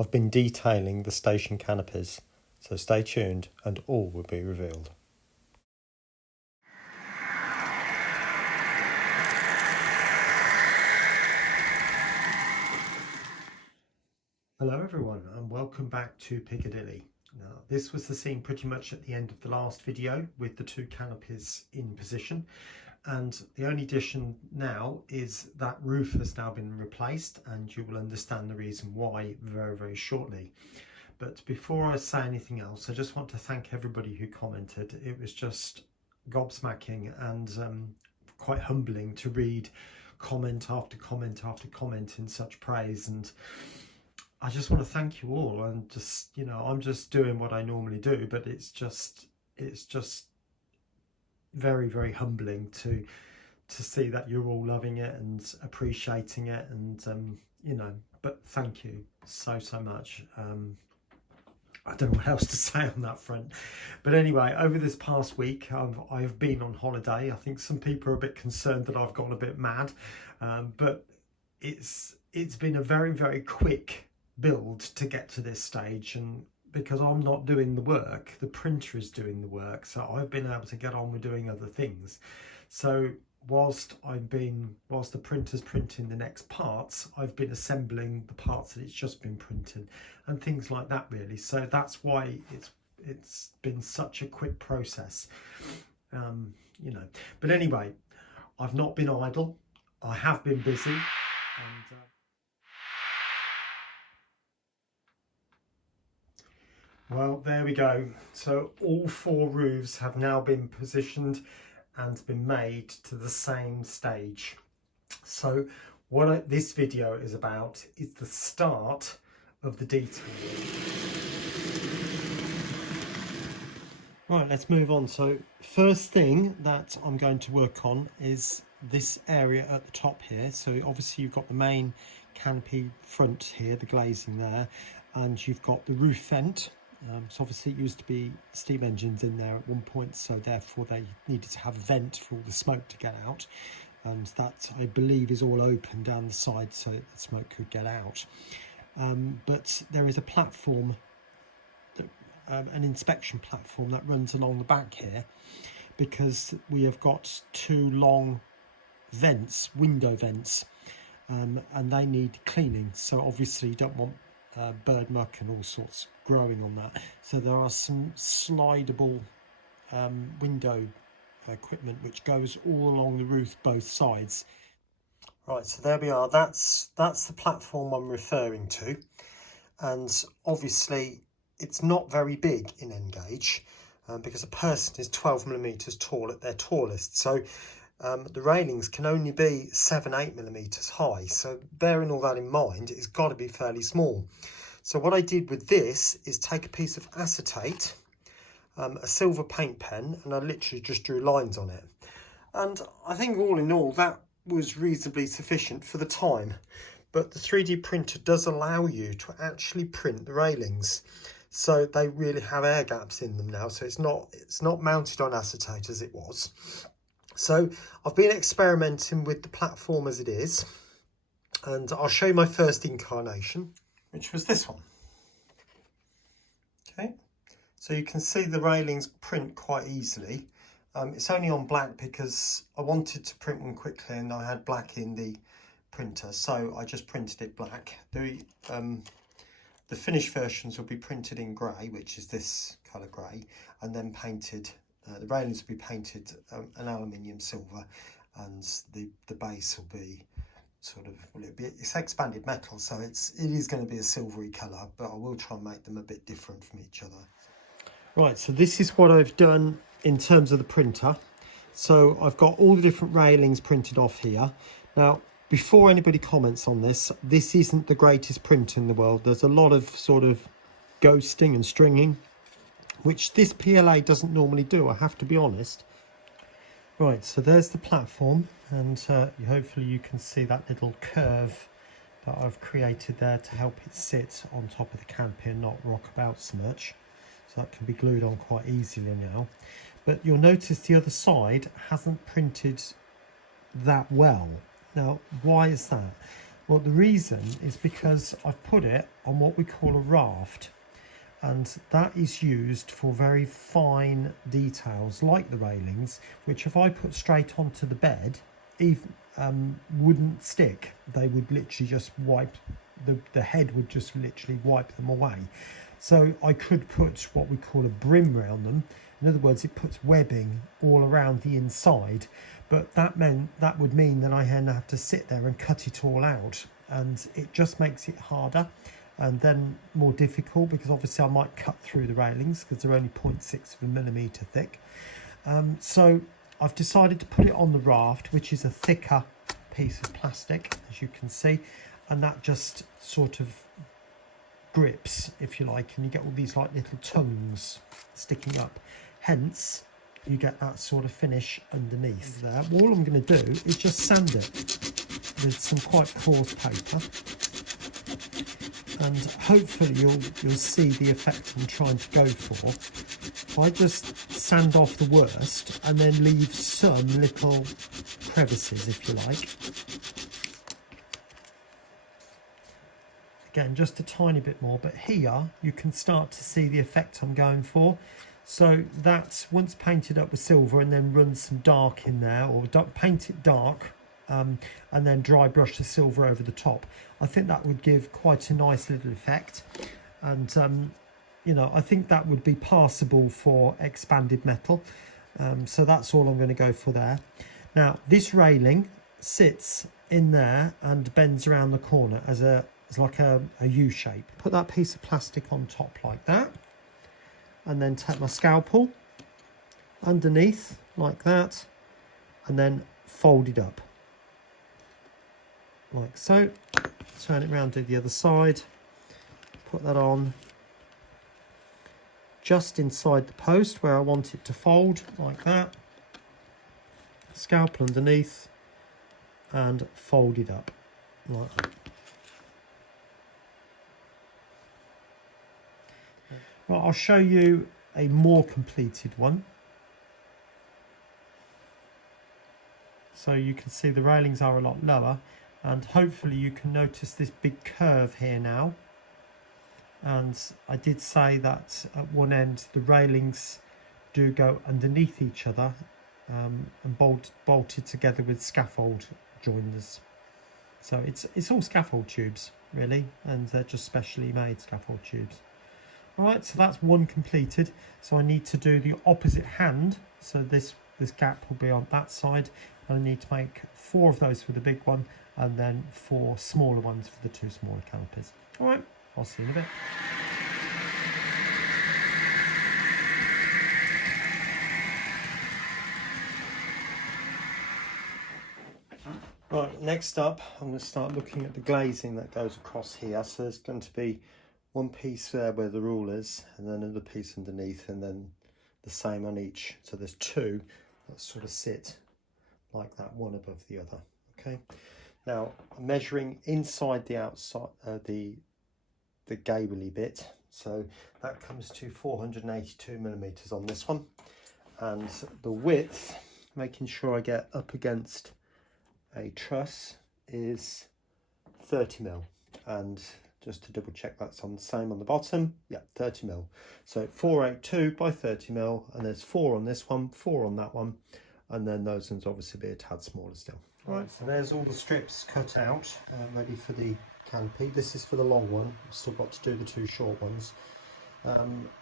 I've been detailing the station canopies, so stay tuned and all will be revealed. Hello everyone and welcome back to Piccadilly. Now this was the scene pretty much at the end of the last video with the two canopies in position, and the only addition now is that roof has now been replaced, and you will understand the reason why very shortly. But before I say anything else, I just want to thank everybody who commented. It was just gobsmacking and quite humbling to read comment after comment after comment in such praise, and I just want to thank you all. And just, you know, I'm just doing what I normally do, but it's just very humbling to see that you're all loving it and appreciating it, and you know, but thank you so much. I don't know what else to say on that front, but anyway, over this past week I've been on holiday. I think some people are a bit concerned that I've gone a bit mad, but it's been a very quick build to get to this stage, and because I'm not doing the work, the printer is doing the work, so I've been able to get on with doing other things. So whilst the printer's printing the next parts, I've been assembling the parts that it's just been printed and things like that, really. So that's why it's been such a quick process, you know. But anyway, I've not been idle. I have been busy, and well, there we go. So all four roofs have now been positioned and been made to the same stage. So what this video is about is the start of the detail. Right, let's move on. So first thing that I'm going to work on is this area at the top here. So obviously you've got the main canopy front here, the glazing there, and you've got the roof vent. So obviously it used to be steam engines in there at one point, so therefore they needed to have a vent for all the smoke to get out, and that, I believe, is all open down the side so that the smoke could get out. But there is a platform, an inspection platform that runs along the back here, because we have got two long vents, window vents, and they need cleaning. So obviously you don't want bird muck and all sorts growing on that, so there are some slidable window equipment which goes all along the roof both sides. Right, so there we are. That's the platform I'm referring to, and obviously it's not very big in N gauge, because a person is 12mm tall at their tallest, so the railings can only be 7-8mm high. So bearing all that in mind, it's got to be fairly small. So what I did with this is take a piece of acetate, a silver paint pen, and I literally just drew lines on it. And I think all in all that was reasonably sufficient for the time. But the 3D printer does allow you to actually print the railings, so they really have air gaps in them now. So it's not mounted on acetate as it was. So I've been experimenting with the platform as it is, and I'll show you my first incarnation, which was this one. Okay, so you can see the railings print quite easily. It's only on black because I wanted to print one quickly and I had black in the printer, so I just printed it black. The finished versions will be printed in grey, which is this colour grey, and then painted. The railings will be painted an aluminium silver, and the base will be sort of, well, it's expanded metal, so it is going to be a silvery colour, but I will try and make them a bit different from each other. Right, so this is what I've done in terms of the printer. So I've got all the different railings printed off here. Now, before anybody comments on this isn't the greatest print in the world. There's a lot of sort of ghosting and stringing, which this PLA doesn't normally do, I have to be honest. Right, so there's the platform, and hopefully you can see that little curve that I've created there to help it sit on top of the canopy and not rock about so much. So that can be glued on quite easily now. But you'll notice the other side hasn't printed that well. Now, why is that? Well, the reason is because I've put it on what we call a raft, and that is used for very fine details like the railings, which if I put straight onto the bed, even wouldn't stick. They would literally just wipe, the head would just literally wipe them away. So I could put what we call a brim around them. In other words, it puts webbing all around the inside, but that would mean that I have to sit there and cut it all out, and it just makes it harder and then more difficult, because obviously I might cut through the railings because they're only 0.6 of a millimetre thick. So I've decided to put it on the raft, which is a thicker piece of plastic, as you can see, and that just sort of grips, if you like, and you get all these like little tongues sticking up, hence you get that sort of finish underneath there. All I'm going to do is just sand it with some quite coarse paper, and hopefully you'll see the effect I'm trying to go for. I just sand off the worst and then leave some little crevices, if you like. Again, just a tiny bit more, but here you can start to see the effect I'm going for. So that's once painted up with silver, and then run some dark in there, or paint it dark, and then dry brush the silver over the top. I think that would give quite a nice little effect, and you know, I think that would be passable for expanded metal. So that's all I'm going to go for there. Now this railing sits in there and bends around the corner as like a U shape. Put that piece of plastic on top like that, and then take my scalpel underneath like that, and then fold it up like so. Turn it around to the other side, put that on just inside the post where I want it to fold like that, scalpel underneath and fold it up like that. Well, I'll show you a more completed one. So you can see the railings are a lot lower, and hopefully you can notice this big curve here now. And I did say that at one end the railings do go underneath each other, and bolted together with scaffold joiners. So it's all scaffold tubes really, and they're just specially made scaffold tubes. Alright, so that's one completed. So I need to do the opposite hand. So this gap will be on that side. And I need to make 4 of those for the big one, and then 4 smaller ones for the 2 smaller canopies. Alright, I'll see you in a bit. Right, next up I'm going to start looking at the glazing that goes across here. So there's going to be one piece there where the rule is, and then another piece underneath, and then the same on each. So there's 2 that sort of sit like that, one above the other. Okay, now I'm measuring inside the outside, the gabley bit, so that comes to 482 millimeters on this one, and the width, making sure I get up against a truss, is 30 mil, and just to double check that's on the same on the bottom, yeah, 30 mil. So 482 by 30 mil, and there's 4 on this one, 4 on that one, and then those ones obviously be a tad smaller still. Right, so there's all the strips cut out, ready for the canopy. This is for the long one. I've still got to do the 2 short ones.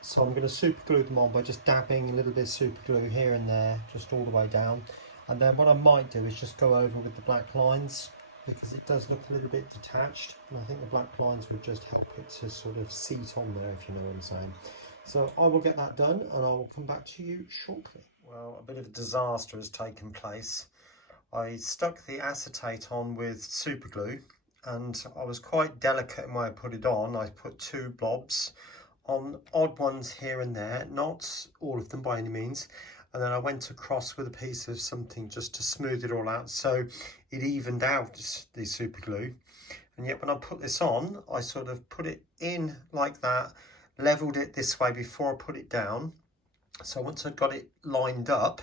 So I'm going to super glue them on by just dabbing a little bit of super glue here and there, just all the way down. And then what I might do is just go over with the black lines, because it does look a little bit detached, and I think the black lines would just help it to sort of seat on there, if you know what I'm saying. So I will get that done, and I will come back to you shortly. Well, a bit of a disaster has taken place. I stuck the acetate on with super glue, and I was quite delicate in the way I put it on. I put 2 blobs on, odd ones here and there, not all of them by any means, and then I went across with a piece of something just to smooth it all out, so it evened out the super glue. And yet when I put this on, I sort of put it in like that, leveled it this way before I put it down. So once I got it lined up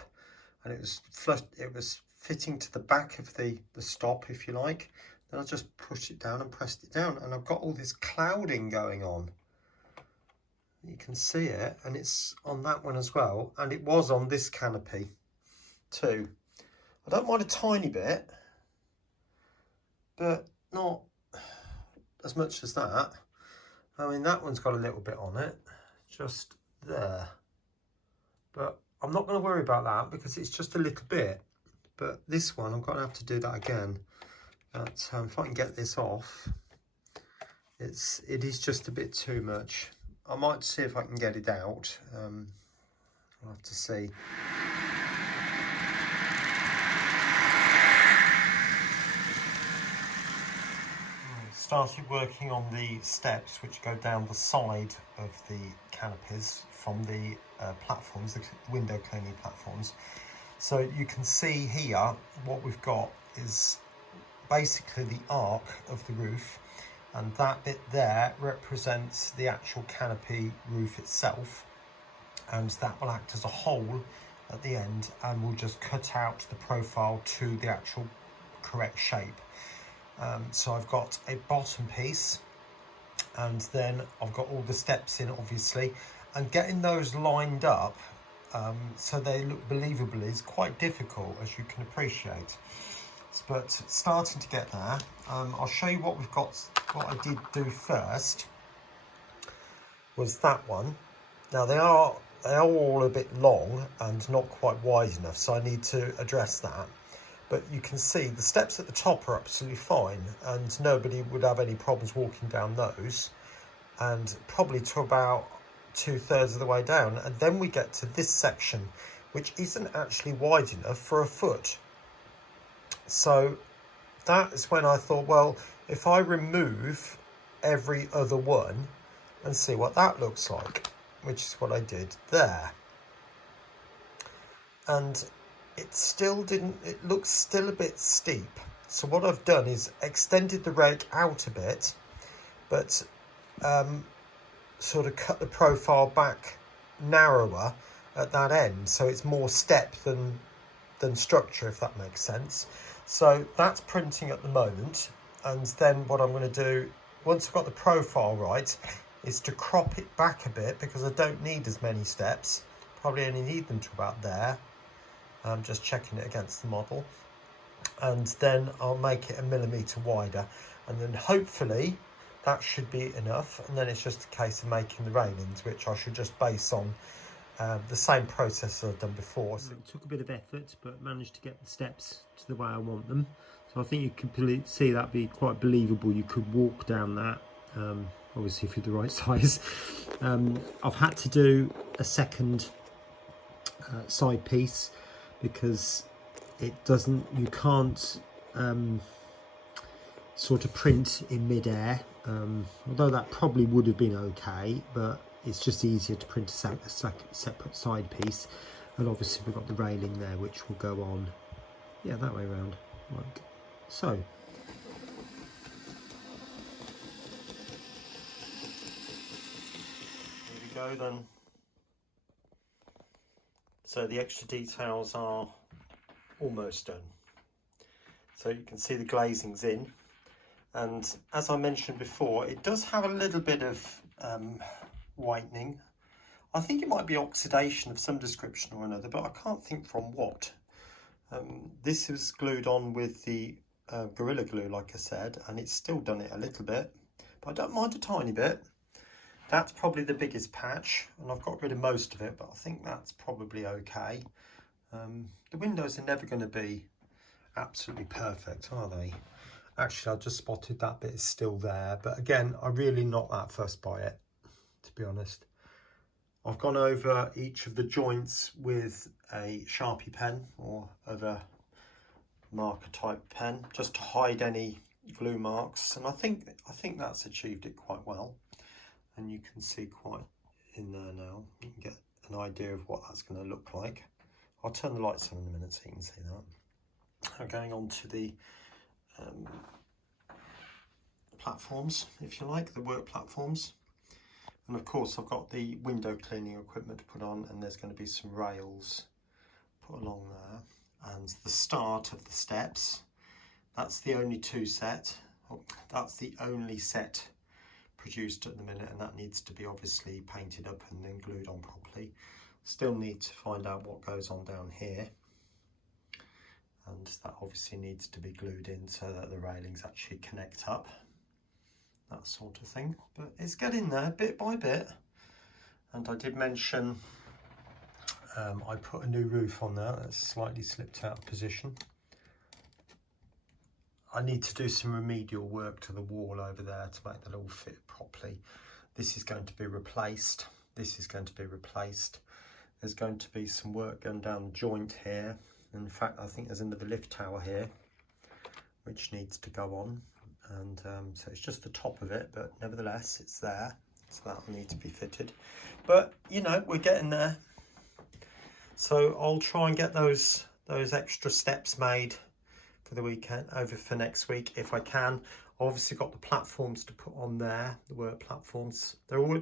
and it was flush, it was fitting to the back of the stop, if you like, Then I just pushed it down and pressed it down, and I've got all this clouding going on. You can see it, and it's on that one as well, and it was on this canopy too. I don't mind a tiny bit, but not as much as that. I mean, that one's got a little bit on it, just there. But I'm not going to worry about that because it's just a little bit. But this one, I'm going to have to do that again. But if I can get this off, it is just a bit too much. I might see if I can get it out. I'll have to see. Started working on the steps which go down the side of the canopies from the platforms, the window cleaning platforms. So you can see here what we've got is basically the arc of the roof, and that bit there represents the actual canopy roof itself, and that will act as a hole at the end and will just cut out the profile to the actual correct shape. So I've got a bottom piece, and then I've got all the steps in, obviously, and getting those lined up so they look believable is quite difficult, as you can appreciate. But starting to get there. I'll show you what we've got. What I did do first was that one. Now they are all a bit long and not quite wide enough, so I need to address that. But you can see the steps at the top are absolutely fine, and nobody would have any problems walking down those, and probably to about 2/3 of the way down. And then we get to this section, which isn't actually wide enough for a foot. So that is when I thought, well, if I remove every other one and see what that looks like, which is what I did there. And it still didn't, it looks still a bit steep. So what I've done is extended the rake out a bit, but sort of cut the profile back narrower at that end, so it's more step than structure, if that makes sense. So that's printing at the moment, and then what I'm going to do once I've got the profile right is to crop it back a bit, because I don't need as many steps, probably only need them to about there. I'm just checking it against the model, and then I'll make it 1 millimetre wider, and then hopefully that should be enough, and then it's just a case of making the railings, which I should just base on the same process I've done before. So it took a bit of effort, but managed to get the steps to the way I want them. So I think you can see that be quite believable. You could walk down that, obviously if you're the right size. I've had to do a second side piece because it doesn't, you can't sort of print in mid-air, although that probably would have been okay, but it's just easier to print a separate side piece. And obviously we've got the railing there, which will go on, yeah, that way around, like so. There we go then. So the extra details are almost done. So you can see the glazing's in, and as I mentioned before, it does have a little bit of whitening. I think it might be oxidation of some description or another, but I can't think from what. This is glued on with the Gorilla Glue, like I said, and it's still done it a little bit, but I don't mind a tiny bit. That's probably the biggest patch, and I've got rid of most of it, but I think that's probably okay. The windows are never going to be absolutely perfect, are they? Actually, I just spotted that bit is still there, but again, I'm really not that fussed by it, to be honest. I've gone over each of the joints with a Sharpie pen or other marker type pen, just to hide any glue marks, and I think that's achieved it quite well. And you can see quite in there now. You can get an idea of what that's going to look like. I'll turn the lights on in a minute so you can see that. Now going on to the platforms, if you like, the work platforms. And of course I've got the window cleaning equipment to put on, and there's going to be some rails put along there. And the start of the steps, that's the only two set. that's the only set produced at the minute, and that needs to be obviously painted up and then glued on properly. Still need to find out what goes on down here, and that obviously needs to be glued in so that the railings actually connect up, that sort of thing. But it's getting there bit by bit. And I did mention I put a new roof on there that's slightly slipped out of position. I need to do some remedial work to the wall over there to make that all fit properly. This is going to be replaced. This is going to be replaced. There's going to be some work going down the joint here. In fact, I think there's another lift tower here which needs to go on, and so it's just the top of it, but nevertheless it's there, so that'll need to be fitted. But you know, we're getting there, so I'll try and get those extra steps made for the weekend, over for next week if I can. I've obviously got the platforms to put on there, the work platforms. They're all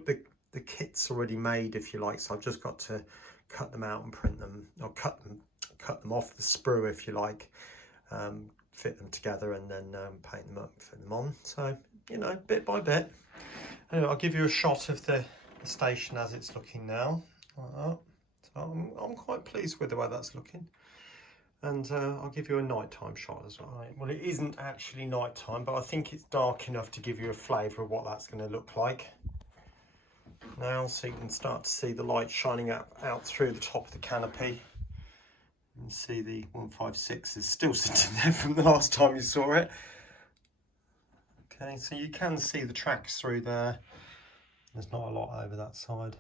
the kit's already made, if you like, so I've just got to cut them out and print them, or cut them off the sprue, if you like, fit them together and then paint them up and fit them on. So, you know, bit by bit. Anyway, I'll give you a shot of the station as it's looking now, like that. So I'm quite pleased with the way that's looking. And I'll give you a nighttime shot as well. Right. Well, it isn't actually nighttime, but I think it's dark enough to give you a flavour of what that's going to look like now, so you can start to see the light shining out through the top of the canopy. You can see the 156 is still sitting there from the last time you saw it. Okay, so you can see the tracks through there. There's not a lot over that side,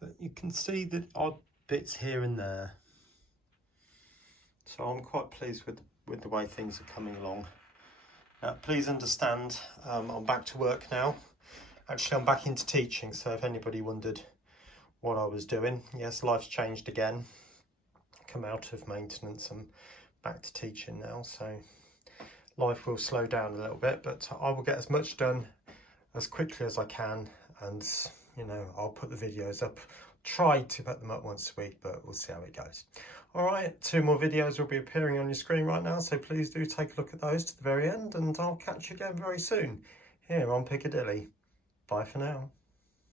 but you can see the odd bits here and there. So I'm quite pleased with the way things are coming along. Now, please understand, I'm back to work now. Actually, I'm back into teaching, so if anybody wondered what I was doing, yes, life's changed again. Come out of maintenance and back to teaching now, so life will slow down a little bit, but I will get as much done as quickly as I can, and you know, I'll put the videos up. Try to put them up once a week, but we'll see how it goes. All right, 2 more videos will be appearing on your screen right now, so please do take a look at those to the very end, and I'll catch you again very soon here on Piccadilly. Bye for now.